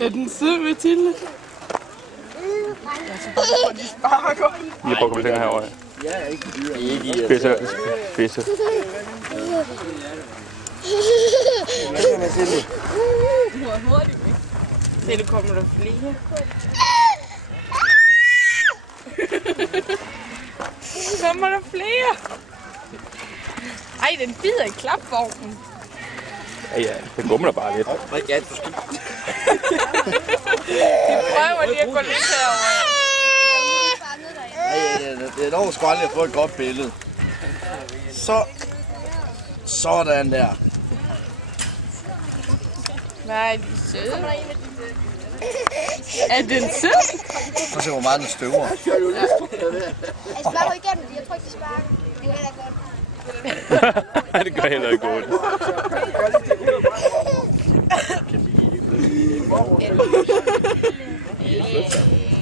Er den sød, Mathilde? I prøver at komme længere herovre. Spidse. Du er hurtig med. Se, der kommer der flere. Kommer der flere? Ej, den bider i klapvognen. Ja, det gumler bare lidt. Ja, du skal... De prøver lige at gå lidt herover. Det er dog sgu aldrig at få et godt billede. Sådan der. Hvad er de søde? Er den sød? Så se hvor meget den støver. Jeg sparker igennem det. Jeg tror ikke, de sparker. Det kan heller ikke godt. Det gør heller ikke godt.